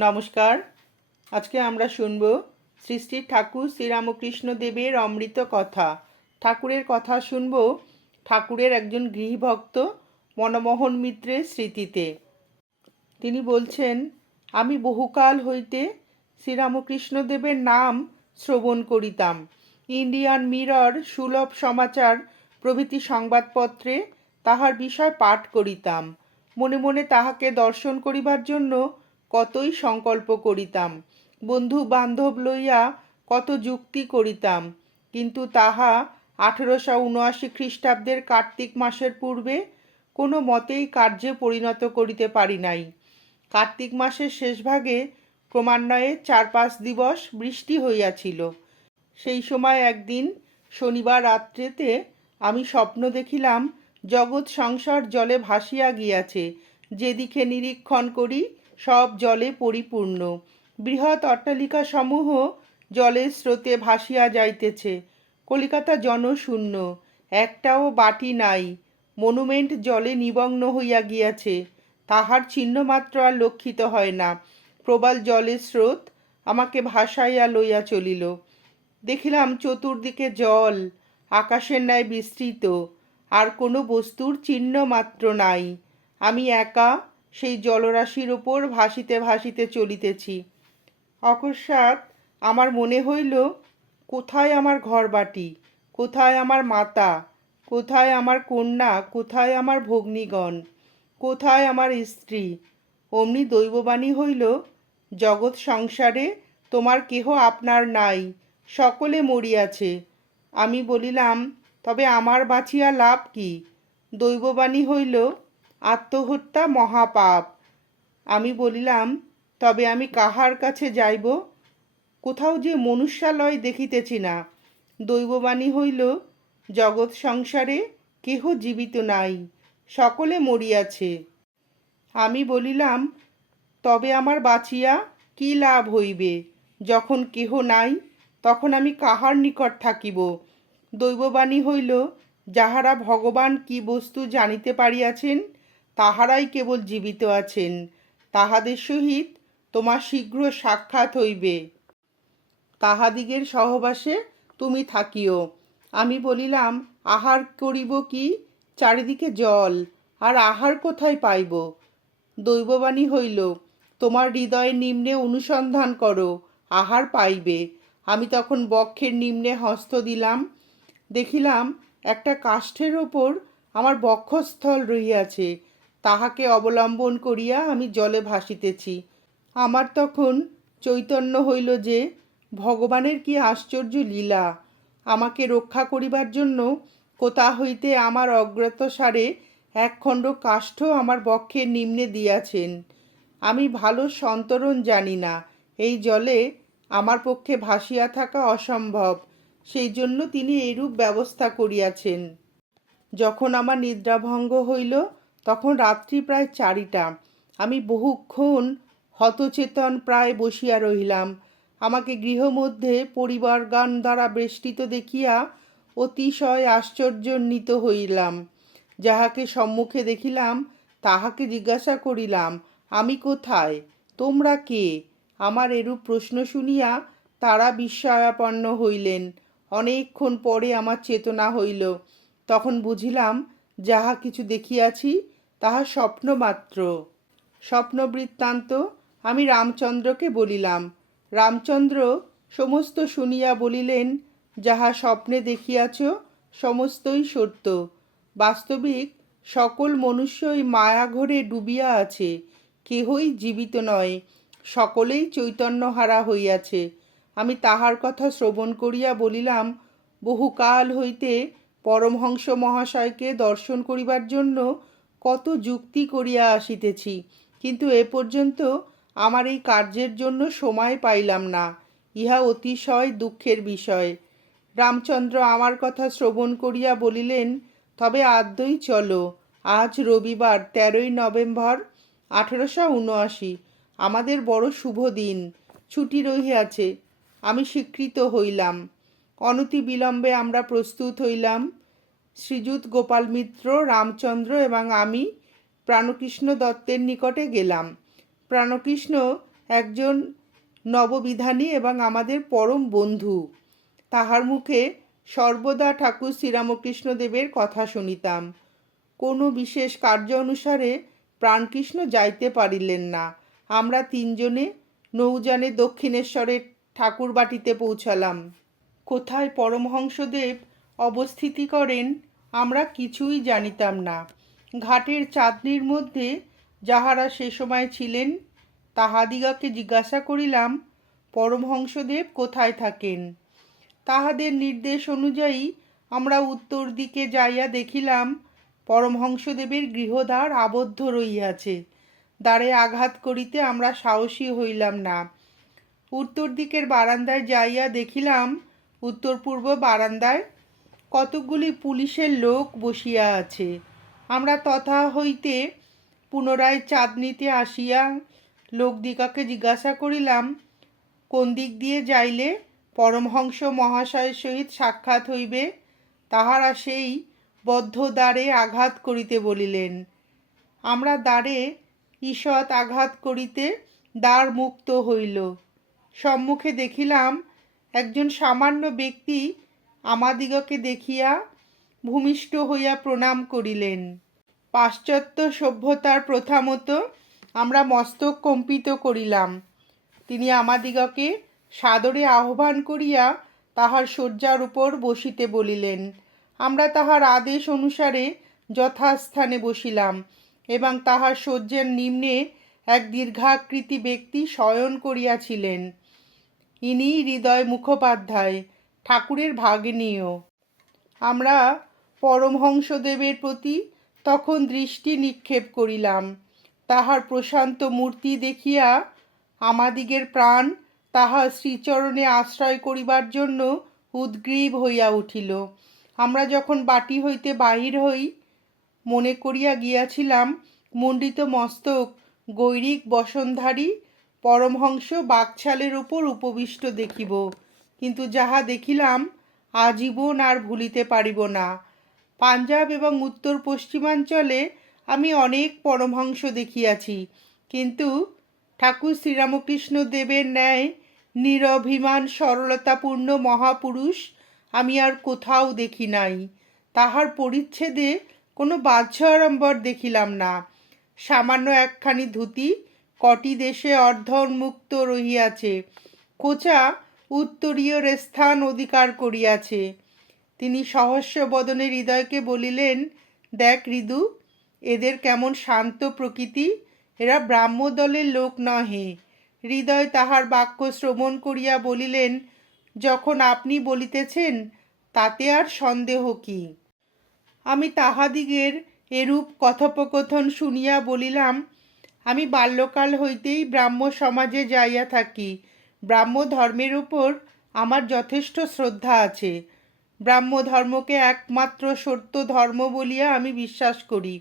নমস্কার। আজকে আমরা শুনব শ্রী শ্রী ঠাকুর শ্রীরামকৃষ্ণ দেবের অমৃত কথা। ঠাকুরের কথা শুনব ঠাকুরের একজন গৃহভক্ত মনমোহন মিত্রের স্মৃতিতে। তিনি বলছেন, আমি বহুকাল হইতে শ্রীরামকৃষ্ণ দেবের নাম শ্রবণ করিতাম। ইন্ডিয়ান মিরর, সুলভ সমাচার, প্রভৃতি সংবাদপত্রে তাহার বিষয় পাঠ করিতাম। মনে মনে তাহাকে দর্শন করিবার জন্য কতই সংকল্প করিতাম। বন্ধু বান্ধব লইয়া কত যুক্তি করিতাম। কিন্তু তাহা আঠেরোশো উনআশি খ্রিস্টাব্দের কার্তিক মাসের পূর্বে কোনো মতেই কার্যে পরিণত করিতে পারি নাই। কার্তিক মাসের শেষভাগে ক্রমান্বয়ে চার পাঁচ দিবস বৃষ্টি হইয়াছিল। সেই সময় একদিন শনিবার রাত্রেতে আমি স্বপ্ন দেখিলাম, জগৎ সংসার জলে ভাসিয়া গিয়াছে, যেদিকে নিরীক্ষণ করি সব জলে পরিপূর্ণ। বৃহৎ অট্টালিকা সমূহ জলের স্রোতে ভাসিয়া যাইতেছে। কলিকাতা জনশূন্য, একটাও বাটি নাই। মনুমেন্ট জলে নিমগ্ন হইয়া গিয়াছে। তাহার চিহ্নমাত্র আর লক্ষিত হয় না। প্রবল জলের স্রোত আমাকে ভাসাইয়া লইয়া চলিল। দেখিলাম চতুর্দিকে জল, আকাশের ন্যায় বিস্তৃত। আর কোনো বস্তুর চিহ্ন মাত্র নাই। আমি একা সেই জলরাশির ওপর ভাসিতে ভাসিতে চলিতেছি। অকস্মাৎ আমার মনে হইল, কোথায় আমার ঘরবাটি? কোথায় আমার মাতা? কোথায় আমার কন্যা? কোথায় আমার ভগ্নীগণ? কোথায় আমার স্ত্রী? অমনি দৈববাণী হইল, জগৎ সংসারে তোমার কেহ আপনার নাই, সকলে মরিয়াছে। আমি বলিলাম, তবে আমার বাঁচিয়া লাভ কি? দৈববাণী হইল আত্মহত্যা মহাপাপ। আমি বলিলাম, তবে আমি কাহার কাছে যাইব? কোথাও যে মনুষ্যালয় দেখিতেছি না। দৈববাণী হইল, জগৎ সংসারে কেহ জীবিত নাই, সকলে মরিয়াছে। আমি বলিলাম, তবে আমার বাঁচিয়া কি লাভ হইবে? যখন কেহ নাই, তখন আমি কাহার নিকট থাকিব? দৈববাণী হইল, যাহারা ভগবান কি বস্তু জানিতে পারিয়াছেন তাহারাই কেবল জীবিত আছেন, তাহাদের সহিত তোমার শীঘ্র সাক্ষাৎ হইবে। তাহাদিগের সহবাসে তুমি থাকিও। আমি বলিলাম, আহার করিব কি? চারিদিকে জল, আর আহার কোথায় পাইব? দৈববাণী হইল, তোমার হৃদয়ের নিম্নে অনুসন্ধান করো, আহার পাইবে। আমি তখন বক্ষের নিম্নে হস্ত দিলাম, দেখিলাম একটা কাষ্ঠের ওপর আমার বক্ষস্থল রহিয়াছে তাহাকে অবলম্বন করিয়া আমি জলে ভাসিতেছি। আমার তখন চৈতন্য হইল যে, ভগবানের কি আশ্চর্য লীলা! আমাকে রক্ষা করিবার জন্য কোথা হইতে আমার অগ্রতসারে একখণ্ড কাষ্ঠ আমার বক্ষে নিম্নে দিয়াছেন। আমি ভালো সন্তরণ জানি না, এই জলে আমার পক্ষে ভাসিয়া থাকা অসম্ভব, সেই জন্য তিনি এইরূপ ব্যবস্থা করিয়াছেন। যখন আমার নিদ্রাভঙ্গ হইল তখন রাত্রি প্রায় চারিটা। আমি বহুক্ষণ হতচেতন প্রায় বসিয়া রহিলাম। আমাকে গৃহমধ্যে পরিবারগান দ্বারা বেষ্টিত দেখিয়া অতিশয় আশ্চর্যান্বিত হইলাম। যাহাকে সম্মুখে দেখিলাম, তাহাকে জিজ্ঞাসা করিলাম, আমি কোথায়? তোমরা কে? আমার এরূপ প্রশ্ন শুনিয়া তারা বিস্ময়াপন্ন হইলেন। অনেকক্ষণ পরে আমার চেতনা হইল। তখন বুঝিলাম, যাহা কিছু দেখিয়াছি তাহা স্বপ্ন মাত্র স্বপ্ন বৃত্তান্ত আমি রামচন্দ্রকে বলিলাম। রামচন্দ্র সমস্ত শুনিয়া বলিলেন, যাহা স্বপ্নে দেখিয়াছ, সমস্তই সত্য। বাস্তবিক সকল মনুষ্যই মায়াঘরে ডুবিয়া আছে, কেহই জীবিত নয়। সকলেই চৈতন্যহারা হইয়াছে। আমি তাহার কথা শ্রবণ করিয়া বলিলাম, বহুকাল হইতে পরমহংস মহাশয়কে দর্শন করিবার জন্য কত যুক্তি করিয়া আসিতেছি, কিন্তু এ পর্যন্ত আমার এই কার্যের জন্য সময় পাইলাম না, ইহা অতিশয় দুঃখের বিষয়। রামচন্দ্র আমার কথা শ্রবণ করিয়া বলিলেন, তবে আদ্যই চলো, আজ রবিবার তেরোই নভেম্বর আঠেরোশো উনআশি, আমাদের বড় শুভ দিন, ছুটি রহিয়াছে, আমি স্বীকৃত হইলাম। অনতি বিলম্বে আমরা প্রস্তুত হইলাম শ্রীযুত গোপাল মিত্র, রামচন্দ্র এবং আমি প্রাণকৃষ্ণ দত্তের নিকটে গেলাম। প্রাণকৃষ্ণ একজন নববিধানী এবং আমাদের পরম বন্ধু। তাহার মুখে সর্বদা ঠাকুর শ্রীরামকৃষ্ণদেবের কথা শুনিতাম। কোনো বিশেষ কার্য অনুসারে প্রাণকৃষ্ণ যাইতে পারিলেন না। আমরা তিনজনে নৌযানে দক্ষিণেশ্বরের ঠাকুরবাটিতে পৌঁছালাম। কোথায় পরমহংসদেব অবস্থিতি করেন আমরা কিছুই জানিতাম না। ঘাটের চাঁদনির মধ্যে যাহারা সে সময় ছিলেন, তাহাদিগকে জিজ্ঞাসা করিলাম, পরমহংসদেব কোথায় থাকেন? তাহাদের নির্দেশ অনুযায়ী আমরা উত্তর দিকে যাইয়া দেখিলাম, পরমহংসদেবের গৃহদ্বার আবদ্ধ রহিয়াছে। দ্বারে আঘাত করিতে আমরা সাহসী হইলাম না। উত্তর দিকের বারান্দায় যাইয়া দেখিলাম উত্তর পূর্ব বারান্দায় কতকগুলি পুলিশের লোক বসিয়া আছে। আমরা তথা হইতে পুনরায় চাঁদনিতে আসিয়া লোকদিগকে জিজ্ঞাসা করিলাম, কোন দিক দিয়ে যাইলে পরমহংস মহাশয়ের সহিত সাক্ষাৎ হইবে? তাহারা সেই বদ্ধ দ্বারে আঘাত করিতে বলিলেন। আমরা দ্বারে ঈষৎ আঘাত করিতে দ্বার মুক্ত হইল। সম্মুখে দেখিলাম একজন সামান্য ব্যক্তি আমাদিগকে দেখিয়া ভূমিষ্ঠ হইয়া প্রণাম করিলেন। পাশ্চাত্য সভ্যতার প্রথা মতো আমরা মস্তক কম্পিত করিলাম। তিনি আমাদিগকে সাদরে আহ্বান করিয়া তাহার শয্যার উপর বসিতে বলিলেন। আমরা তাহার আদেশ অনুসারে যথাস্থানে বসিলাম এবং তাহার শয্যের নিম্নে এক দীর্ঘাকৃতি ব্যক্তি শয়ন করিয়াছিলেন। ইনি হৃদয় মুখোপাধ্যায়। ঠাকুরের ভাগ্নীয় আমরা পরমহংসদেবের প্রতি তখন দৃষ্টি নিক্ষেপ করিলাম। তাহার প্রশান্ত মূর্তি দেখিয়া আমাদিগের প্রাণ তাহার শ্রীচরণে আশ্রয় করিবার জন্য উদ্গ্রীব হইয়া উঠিল। আমরা যখন বাটি হইতে বাহির হই, মনে করিয়া গিয়াছিলাম, মণ্ডিত মস্তক, গৈরিক বসনধারী পরমহংস বাকছালের উপর উপবিষ্ট দেখিব। কিন্তু যাহা দেখিলাম, আজীবন আর ভুলিতে পারিব না। পাঞ্জাব এবং উত্তর পশ্চিমাঞ্চলে আমি অনেক পরমহংস দেখিয়াছি, কিন্তু ঠাকুর শ্রীরামকৃষ্ণ দেবের ন্যায়, নিরভিমান, সরলতাপূর্ণ মহাপুরুষ আমি আর কোথাও দেখি নাই। তাহার পরিচ্ছেদে কোনো বাহ্য আড়ম্বর দেখিলাম না। সামান্য একখানি ধুতি কটি দেশে অর্ধ অর্ধন্মুক্ত রহিয়াছে। কোচা উত্তরীয় স্থান অধিকার করিয়াছে। তিনি সহস্য বদনে হৃদয়কে বলিলেন, দেখ ঋদু এদের কেমন শান্ত প্রকৃতি, এরা ব্রাহ্মদলের লোক নহে। হৃদয় তাহার বাক্য শ্রবণ করিয়া বলিলেন, যখন আপনি বলিতেছেন, তাতে আর সন্দেহ কি? আমি তাহাদিগের এরূপ কথোপকথন শুনিয়া বলিলাম, আমি বাল্যকাল হইতেই ব্রাহ্ম সমাজে যাইয়া থাকি। ব্রাহ্ম ধর্মের উপর আমার যথেষ্ট শ্রদ্ধা আছে। ব্রাহ্ম ধর্মকে একমাত্র সত্য ধর্ম বলিয়া আমি বিশ্বাস করি।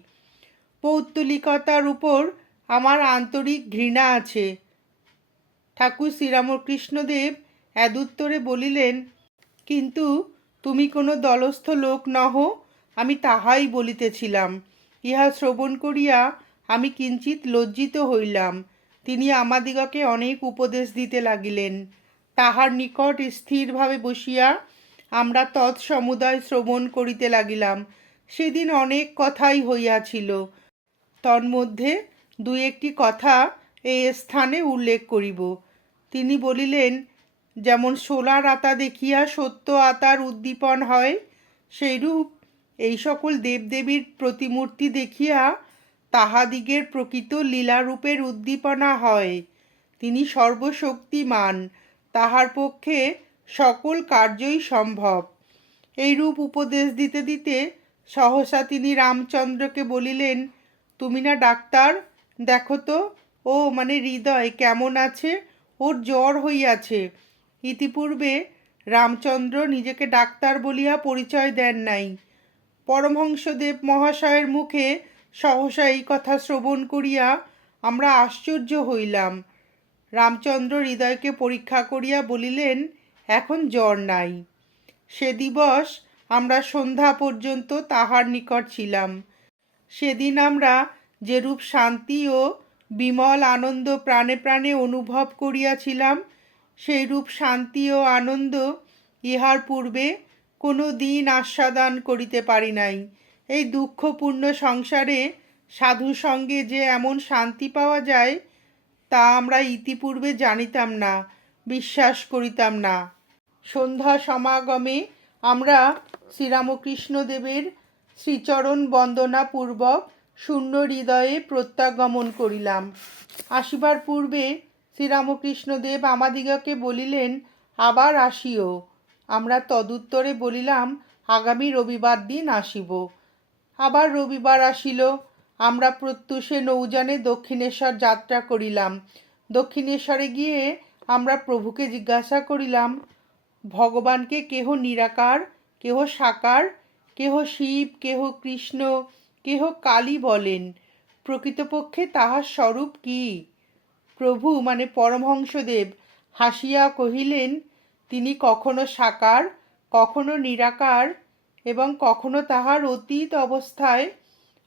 পৌত্তলিকতার উপর আমার আন্তরিক ঘৃণা আছে। ঠাকুর শ্রীরামকৃষ্ণদেব এদুত্তরে বলিলেন, কিন্তু তুমি কোনো দলস্থ লোক নহ, আমি তাহাই বলিতেছিলাম। ইহা শ্রবণ করিয়া আমি কিঞ্চিত লজ্জিত হইলাম। তিনি আমাদিগকে অনেক উপদেশ দিতে লাগিলেন। তাহার নিকট স্থিরভাবে বসিয়া আমরা তৎসমুদয় শ্রবণ করিতে লাগিলাম। সেদিন অনেক কথাই হইয়াছিল। তন্মধ্যে দু একটি কথা এই স্থানে উল্লেখ করিব। তিনি বলিলেন, যেমন সোলার আতা দেখিয়া সত্য আতার উদ্দীপন হয়, সেইরূপ এই সকল দেবদেবীর প্রতিমূর্তি দেখিয়া তাহাদিগের প্রকৃত লীলারূপের উদ্দীপনা হয়। তিনি সর্বশক্তিমান, তাহার পক্ষে সকল কার্যই সম্ভব। এইরূপ উপদেশ দিতে দিতে সহসা তিনি রামচন্দ্রকে বলিলেন, তুমি না ডাক্তার? দেখো তো, ও মানে হৃদয় কেমন আছে? ওর জ্বর হইয়াছে। ইতিপূর্বে রামচন্দ্র নিজেকে ডাক্তার বলিয়া পরিচয় দেন নাই। পরমহংসদেব মহাশয়ের মুখে সহসা এই কথা শ্রবণ করিয়া আমরা আশ্চর্য হইলাম। রামচন্দ্র হৃদয়কে পরীক্ষা করিয়া বলিলেন, এখন জ্বর নাই। সে দিবস আমরা সন্ধ্যা পর্যন্ত তাহার নিকট ছিলাম। সেদিন আমরা যেরূপ শান্তি ও বিমল আনন্দ প্রাণে প্রাণে অনুভব করিয়াছিলাম, সেইরূপ শান্তি ও আনন্দ ইহার পূর্বে কোনো দিন আস্বাদন করিতে পারি নাই। এই দুঃখপূর্ণ সংসারে সাধু সঙ্গে যে এমন শান্তি পাওয়া যায়, তা আমরা ইতিপূর্বে জানিতাম না, বিশ্বাস করিতাম না। সন্ধ্যা সমাগমে আমরা শ্রীরামকৃষ্ণদেবের শ্রীচরণ বন্দনা পূর্বক শূন্য হৃদয়ে প্রত্যাগমন করিলাম। আসিবার পূর্বে শ্রীরামকৃষ্ণদেব আমাদিগকে বলিলেন, আবার আসিও। আমরা তদুত্তরে বলিলাম, আগামী রবিবার দিন আসিব। আবার রবিবার আসিল। আমরা প্রত্যুষে নৌযানে দক্ষিণেশ্বর যাত্রা করিলাম। দক্ষিণেশ্বরে গিয়ে আমরা প্রভুকে জিজ্ঞাসা করিলাম, ভগবানকে কেহ নিরাকার, কেহ সাকার, কেহ শিব, কেহ কৃষ্ণ, কেহ কালী বলেন? প্রকৃতপক্ষে তাহার স্বরূপ কি? প্রভু মানে পরমহংসদেব, হাসিয়া কহিলেন, তিনি কখনো সাকার, কখনো নিরাকার এবং কখনো তাহার অতীত অবস্থায়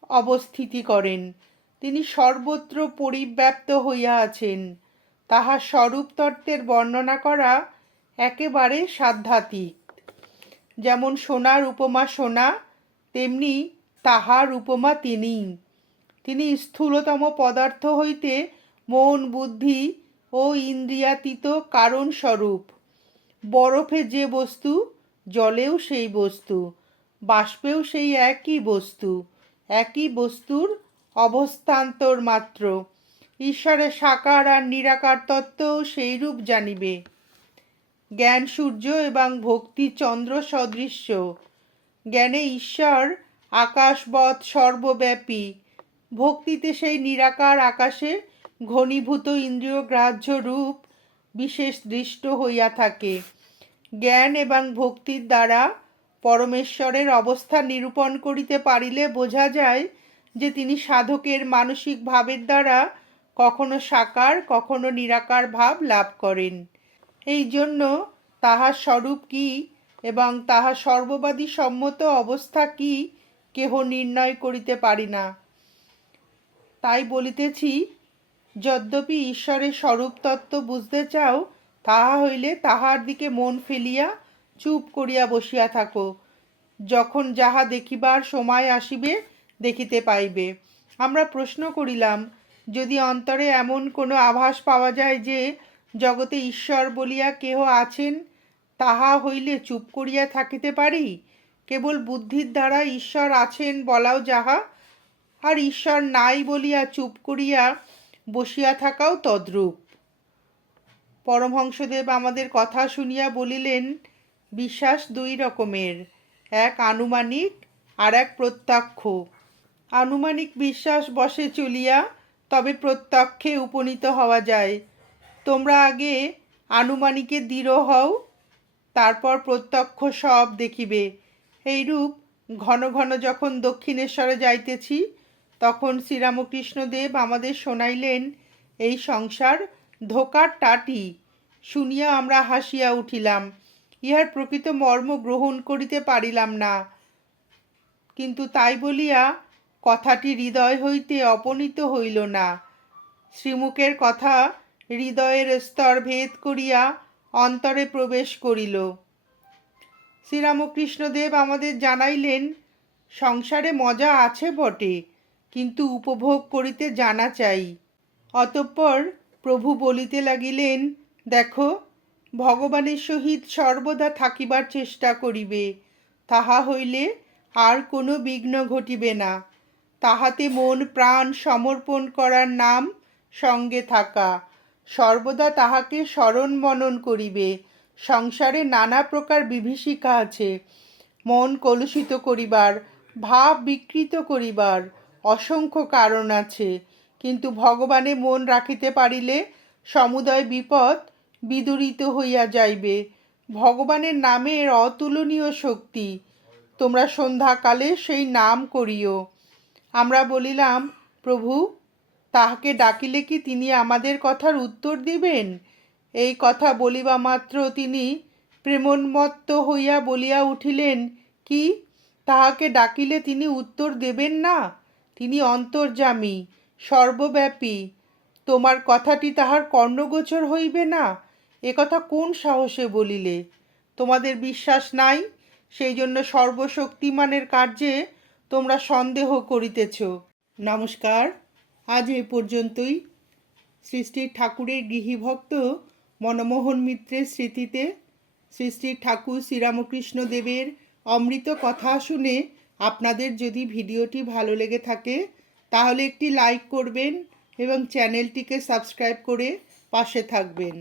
অবস্থিতি করেন। তিনি সর্বত্র পরিব্যাপ্ত হইয়া আছেন। তাহার স্বরূপ তত্ত্বের বর্ণনা করা একেবারে সাধ্যাত্মিক যেমন সোনার উপমা সোনা, তেমনি তাহার উপমা তিনি তিনি স্থূলতম পদার্থ হইতে মন, বুদ্ধি ও ইন্দ্রিয়াতীত কারণস্বরূপ। বরফে যে বস্তু, জলেও সেই বস্তু। বাষ্পেও সেই একই বস্তু, একই বস্তুর অবস্থান্তর মাত্র। ঈশ্বরের সাকার আর নিরাকার তত্ত্বও সেইরূপ জানিবে। জ্ঞান সূর্য এবং ভক্তি চন্দ্র সদৃশ্য। জ্ঞানে ঈশ্বর আকাশবৎ সর্বব্যাপী। ভক্তিতে সেই নিরাকার আকাশে ঘনীভূত ইন্দ্রিয় গ্রাহ্য রূপ বিশেষ দৃষ্ট হইয়া থাকে। জ্ঞান এবং ভক্তির দ্বারা পরমেশ্বরের অবস্থা নিরূপণ করিতে পারিলে বোঝা যায় যে তিনি সাধকের মানসিক ভাবের দ্বারা কখনো সাকার, কখনো নিরাকার ভাব লাভ করেন। এই জন্য তাহার স্বরূপ কি এবং তাহার সর্ববাদী সম্মত অবস্থা কি কেহ নির্ণয় করিতে পারি না। তাই বলিতেছি, যদ্যপি ঈশ্বরের স্বরূপ তত্ত্ব বুঝতে চাও, তাহা হইলে তাহার দিকে মন ফেলিয়া চুপ করিয়া বসিয়া থাকো। যখন যাহা দেখিবার সময় আসিবে, দেখিতে পাইবে। আমরা প্রশ্ন করিলাম, যদি অন্তরে এমন কোনো আভাস পাওয়া যায় যে, জগতে ঈশ্বর বলিয়া কেহ আছেন, তাহা হইলে চুপ করিয়া থাকিতে পারি? কেবল বুদ্ধির দ্বারা ঈশ্বর আছেন বলাও যাহা, আর ঈশ্বর নাই বলিয়া চুপ করিয়া বসিয়া থাকাও তদ্রূপ। পরমহংসদেব আমাদের কথা শুনিয়া বলিলেন বিশ্বাস দুই রকমের, এক আনুমানিক আর এক প্রত্যক্ষ। আনুমানিক বিশ্বাস বসে চলিয়া, তবে প্রত্যক্ষে উপনীত হওয়া যায়। তোমরা আগে আনুমানিকে দৃঢ় হও, তারপর প্রত্যক্ষ সব দেখিবে। এইরূপ ঘন ঘন যখন দক্ষিণেশ্বরে যাইতেছি, তখন শ্রীরামকৃষ্ণদেব আমাদের শোনাইলেন এই সংসার ধোকার টাটি। শুনিয়া আমরা হাসিয়া উঠিলাম। ইহার প্রকৃত মর্ম গ্রহণ করিতে পারিলাম না। কিন্তু তাই বলিয়া কথাটি হৃদয় হইতে অপনীত হইল না। শ্রীমুখের কথা হৃদয়ের স্তর ভেদ করিয়া অন্তরে প্রবেশ করিল। শ্রীরামকৃষ্ণদেব আমাদের জানাইলেন, সংসারে মজা আছে বটে, কিন্তু উপভোগ করিতে জানা চাই। অতঃপর প্রভু বলিতে লাগিলেন, দেখো ভগবানের সহিত সর্বদা থাকিবার চেষ্টা করিবে। তাহা হইলে আর কোনো বিঘ্ন ঘটিবে না। তাহাতে মন প্রাণ সমর্পণ করার নাম সঙ্গে থাকা। সর্বদা তাহাকে স্মরণ মনন করিবে। সংসারে নানা প্রকার বিভীষিকা আছে। মন কলুষিত করিবার, ভাব বিকৃত করিবার অসংখ্য কারণ আছে। কিন্তু ভগবানে মন রাখিতে পারিলে সমুদয় বিপদ বিদূরিত হইয়া যাইবে। ভগবানের নামের অতুলনীয় শক্তি। তোমরা সন্ধ্যাকালে সেই নাম করিও। আমরা বলিলাম, প্রভু, তাহাকে ডাকিলে কি তিনি আমাদের কথার উত্তর দিবেন? এই কথা বলিবা মাত্র তিনি প্রেমোন্মত্ত হইয়া বলিয়া উঠিলেন, কি? তাহাকে ডাকিলে তিনি উত্তর দেবেন না? তিনি অন্তর্যামী, সর্বব্যাপী। তোমার কথাটি তাহার কর্ণগোচর হইবে না? একথা কোন সাহসে বলিলে? তোমাদের বিশ্বাস নাই? সেই জন্য সর্বশক্তিমানের কার্যে তোমরা সন্দেহ করিতেছ। নমস্কার। আজ এ পর্যন্তই। শ্রী ঠাকুরের গৃহীভক্ত মনমোহন মিত্রের স্মৃতিতে শ্রী শ্রী ঠাকুর শ্রীরামকৃষ্ণ দেবের অমৃত কথা শুনে আপনাদের যদি ভিডিওটি ভালো লেগে থাকে, তাহলে একটি লাইক করবেন এবং চ্যানেলটিকে সাবস্ক্রাইব করে পাশে থাকবেন।